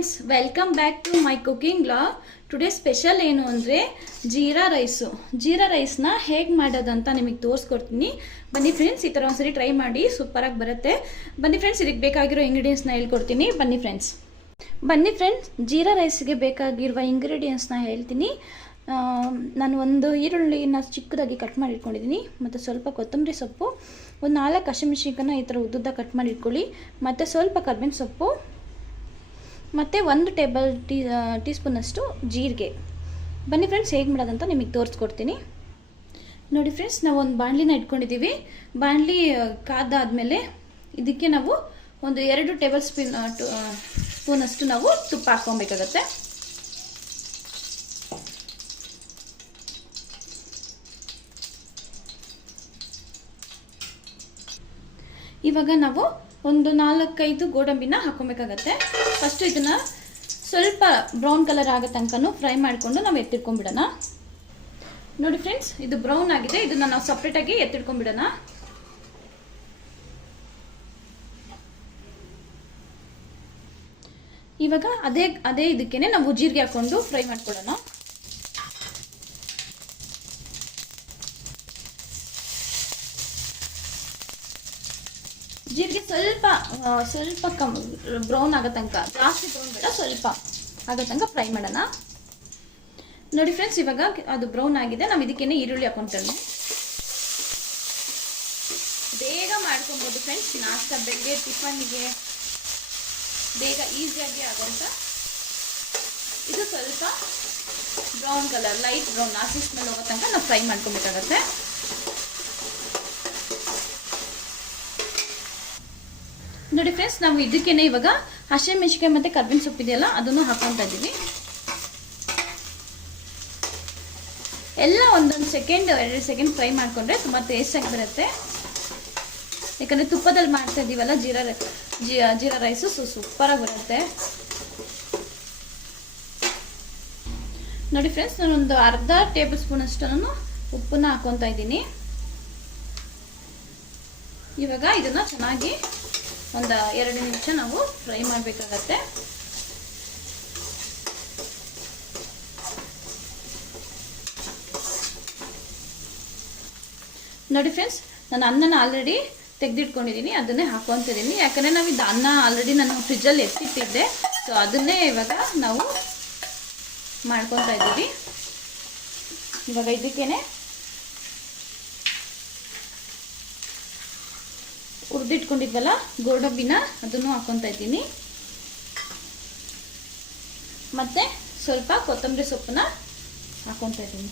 Friends, welcome back to my cooking blog. Today special ಏನು ಅಂದರೆ ಜೀರಾ ರೈಸ್ನ ಹೇಗೆ ಮಾಡೋದಂತ ನಿಮಗೆ ತೋರಿಸ್ಕೊಡ್ತೀನಿ. ಬನ್ನಿ ಫ್ರೆಂಡ್ಸ್, ಈ ಥರ ಒಂದ್ಸರಿ ಟ್ರೈ ಮಾಡಿ, ಸೂಪರಾಗಿ ಬರುತ್ತೆ. ಬನ್ನಿ ಫ್ರೆಂಡ್ಸ್, ಇದಕ್ಕೆ ಬೇಕಾಗಿರೋ ಇಂಗ್ರೀಡಿಯೆಂಟ್ಸ್ನ ಹೇಳ್ಕೊಡ್ತೀನಿ. ಬನ್ನಿ ಫ್ರೆಂಡ್ಸ್, ಜೀರಾ ರೈಸ್ಗೆ ಬೇಕಾಗಿರುವ ಇಂಗ್ರೀಡಿಯೆಂಟ್ಸ್ನ ಹೇಳ್ತೀನಿ. ನಾನು ಒಂದು ಈರುಳ್ಳಿನ ಚಿಕ್ಕದಾಗಿ ಕಟ್ ಮಾಡಿ ಇಟ್ಕೊಂಡಿದ್ದೀನಿ, ಮತ್ತು ಸ್ವಲ್ಪ ಕೊತ್ತಂಬರಿ ಸೊಪ್ಪು, ಒಂದು 4 ಹಸಿಮೆಣಸಿನಕಾಯಿನ ಈ ಥರ ಉದ್ದುದ್ದ ಕಟ್ ಮಾಡಿ ಇಟ್ಕೊಳ್ಳಿ, ಮತ್ತು ಸ್ವಲ್ಪ ಕರ್ಬೇವಿನ ಸೊಪ್ಪು, ಮತ್ತು 1 ಟೇಬಲ್ ಟೀ ಸ್ಪೂನಷ್ಟು ಜೀರಿಗೆ. ಬನ್ನಿ ಫ್ರೆಂಡ್ಸ್, ಹೇಗೆ ಮಾಡೋದಂತ ನಿಮಗೆ ತೋರಿಸ್ಕೊಡ್ತೀನಿ. ನೋಡಿ ಫ್ರೆಂಡ್ಸ್, ನಾವು ಒಂದು ಬಾಣಲಿನ ಇಟ್ಕೊಂಡಿದ್ದೀವಿ. ಬಾಣಲಿ ಕಾದಾದಮೇಲೆ ಇದಕ್ಕೆ ನಾವು ಒಂದು 2 ಟೇಬಲ್ ಸ್ಪೂನಷ್ಟು ನಾವು ತುಪ್ಪ ಹಾಕ್ಕೊಬೇಕಾಗತ್ತೆ. ಇವಾಗ ನಾವು ಒಂದು 4-5 ಗೋಡಂಬಿನ ಹಾಕ್ಕೊಬೇಕಾಗತ್ತೆ. ಫಸ್ಟು ಇದನ್ನು ಸ್ವಲ್ಪ ಬ್ರೌನ್ ಕಲರ್ ಆಗೋ ತನಕನೂ ಫ್ರೈ ಮಾಡಿಕೊಂಡು ನಾವು ಎತ್ತಿಟ್ಕೊಂಡ್ಬಿಡೋಣ. ನೋಡಿ ಫ್ರೆಂಡ್ಸ್, ಇದು ಬ್ರೌನ್ ಆಗಿದೆ, ಇದನ್ನು ನಾವು ಸಪ್ರೇಟಾಗಿ ಎತ್ತಿಟ್ಕೊಂಡ್ಬಿಡೋಣ. ಇವಾಗ ಅದೇ ಇದಕ್ಕೇನೆ ನಾವು ಜೀರಿಗೆ ಹಾಕ್ಕೊಂಡು ಫ್ರೈ ಮಾಡ್ಕೊಳ್ಳೋಣ. ಜೀರಿಗೆ ಸ್ವಲ್ಪ ಬ್ರೌನ್ ಆಗೋ ತನಕ, ಜಾಸ್ತಿ ಬ್ರೌನ್ ಬೇಡ, ಸ್ವಲ್ಪ ಆಗೋ ತನಕ ಫ್ರೈ ಮಾಡೋಣ. ನೋಡಿ ಫ್ರೆಂಡ್ಸ್, ಇವಾಗ ಅದು ಬ್ರೌನ್ ಆಗಿದೆ. ನಾವು ಇದಕ್ಕೇನೆ ಈರುಳ್ಳಿ ಹಾಕೊಂತೀವಿ. ಬೇಗ ಮಾಡ್ಕೊಬೋದು ಫ್ರೆಂಡ್ಸ್, ನಾಷ್ಟ, ಬೆಳಗ್ಗೆ ಟಿಫನ್ಗೆ ಬೇಗ ಈಸಿಯಾಗಿ ಆಗೋಂಥ. ಇದು ಸ್ವಲ್ಪ ಬ್ರೌನ್ ಕಲರ್, ಲೈಟ್ ಬ್ರೌನ್, ಹಸಿ ಸ್ಮೆಲ್ ಹೋಗೋ ತನಕ ನಾವು ಫ್ರೈ ಮಾಡ್ಕೊಬೇಕಾಗತ್ತೆ. ನೋಡಿ ಫ್ರೆಂಡ್ಸ್, ನಾವು ಇದಕ್ಕೇನೆ ಇವಾಗ ಹಸಿಮೆಣಸಿನಕಾಯಿ ಮತ್ತು ಕರ್ಬೇವಿನ ಸೊಪ್ಪು ಇದೆಯಲ್ಲ, ಅದನ್ನು ಹಾಕೊತಾ ಇದ್ದೀವಿ. ಎಲ್ಲ 1 ಸೆಕೆಂಡ್ 2 ಸೆಕೆಂಡ್ ಫ್ರೈ ಮಾಡಿಕೊಂಡ್ರೆ ತುಂಬ ಟೇಸ್ಟಾಗಿ ಬರುತ್ತೆ. ಯಾಕಂದರೆ ತುಪ್ಪದಲ್ಲಿ ಮಾಡ್ತಾ ಇದ್ದೀವಲ್ಲ ಜೀರಾ ರೈಸು, ಸೂಪರಾಗಿ ಬರುತ್ತೆ. ನೋಡಿ ಫ್ರೆಂಡ್ಸ್, ನಾನೊಂದು ಅರ್ಧ ಟೇಬಲ್ ಸ್ಪೂನ್ ಅಷ್ಟು ಉಪ್ಪನ್ನ ಹಾಕೊತಾ ಇದ್ದೀನಿ. ಇವಾಗ ಇದನ್ನು ಚೆನ್ನಾಗಿ ಒಂದು 2 ನಿಮಿಷ ನಾವು ಫ್ರೈ ಮಾಡಬೇಕಾಗತ್ತೆ. ನೋಡಿ ಫ್ರೆಂಡ್ಸ್, ನಾನು ಅನ್ನನ ಆಲ್ರೆಡಿ ತೆಗೆದಿಟ್ಕೊಂಡಿದ್ದೀನಿ, ಅದನ್ನೇ ಹಾಕೊತಿದ್ದೀನಿ. ಯಾಕಂದರೆ ನಾವು ಇದು ಅನ್ನ ಆಲ್ರೆಡಿ ನಾನು ಫ್ರಿಜ್ಜಲ್ಲಿ ಎತ್ತಿಟ್ಟಿದ್ದೆ, ಸೊ ಅದನ್ನೇ ಇವಾಗ ನಾವು ಮಾಡ್ಕೊತಾ ಇದ್ದೀವಿ. ಇವಾಗ ಇದಕ್ಕೇನೆ ಹುರಿದಿಟ್ಕೊಂಡಿದ್ವಲ್ಲ ಗೋಡಂಬಿನ, ಅದನ್ನು ಹಾಕೊತಾ ಇದ್ದೀನಿ. ಮತ್ತು ಸ್ವಲ್ಪ ಕೊತ್ತಂಬರಿ ಸೊಪ್ಪನ್ನ ಹಾಕೊತಾ ಇದ್ದೀನಿ.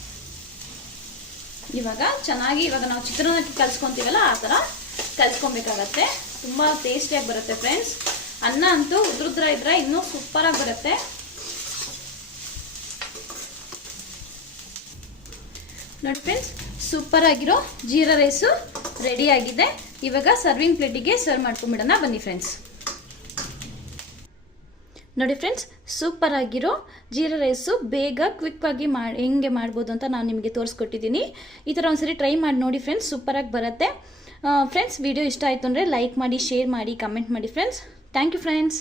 ಇವಾಗ ಚೆನ್ನಾಗಿ, ಇವಾಗ ನಾವು ಚಿತ್ರಾನ್ನಕ್ಕೆ ಕಲಿಸ್ಕೊತೀವಲ್ಲ ಆ ಥರ ಕಲಿಸ್ಕೊಬೇಕಾಗತ್ತೆ. ತುಂಬ ಟೇಸ್ಟಿಯಾಗಿ ಬರುತ್ತೆ ಫ್ರೆಂಡ್ಸ್. ಅನ್ನ ಅಂತೂ ಉದ್ರುದ್ರ ಇದ್ರೆ ಇನ್ನೂ ಸೂಪರಾಗಿ ಬರುತ್ತೆ. ನೋಡಿ ಫ್ರೆಂಡ್ಸ್, ಸೂಪರಾಗಿರೋ ಜೀರಾ ರೈಸು ರೆಡಿ ಆಗಿದೆ. ಇವಾಗ ಸರ್ವಿಂಗ್ ಪ್ಲೇಟಿಗೆ ಸರ್ವ್ ಮಾಡ್ಕೊಂಡ್ಬಿಡೋಣ. ಬನ್ನಿ ಫ್ರೆಂಡ್ಸ್. ನೋಡಿ ಫ್ರೆಂಡ್ಸ್, ಸೂಪರಾಗಿರೋ ಜೀರಾ ರೈಸು ಬೇಗ ಕ್ವಿಕ್ಕಾಗಿ ಹೆಂಗೆ ಮಾಡ್ಬೋದು ಅಂತ ನಾನು ನಿಮಗೆ ತೋರಿಸ್ಕೊಟ್ಟಿದ್ದೀನಿ. ಈ ಥರ ಒಂದ್ಸರಿ ಟ್ರೈ ಮಾಡಿ ನೋಡಿ ಫ್ರೆಂಡ್ಸ್, ಸೂಪರಾಗಿ ಬರುತ್ತೆ. ಫ್ರೆಂಡ್ಸ್, ವಿಡಿಯೋ ಇಷ್ಟ ಆಯಿತು ಅಂದರೆ ಲೈಕ್ ಮಾಡಿ, ಶೇರ್ ಮಾಡಿ, ಕಮೆಂಟ್ ಮಾಡಿ ಫ್ರೆಂಡ್ಸ್. Thank you friends.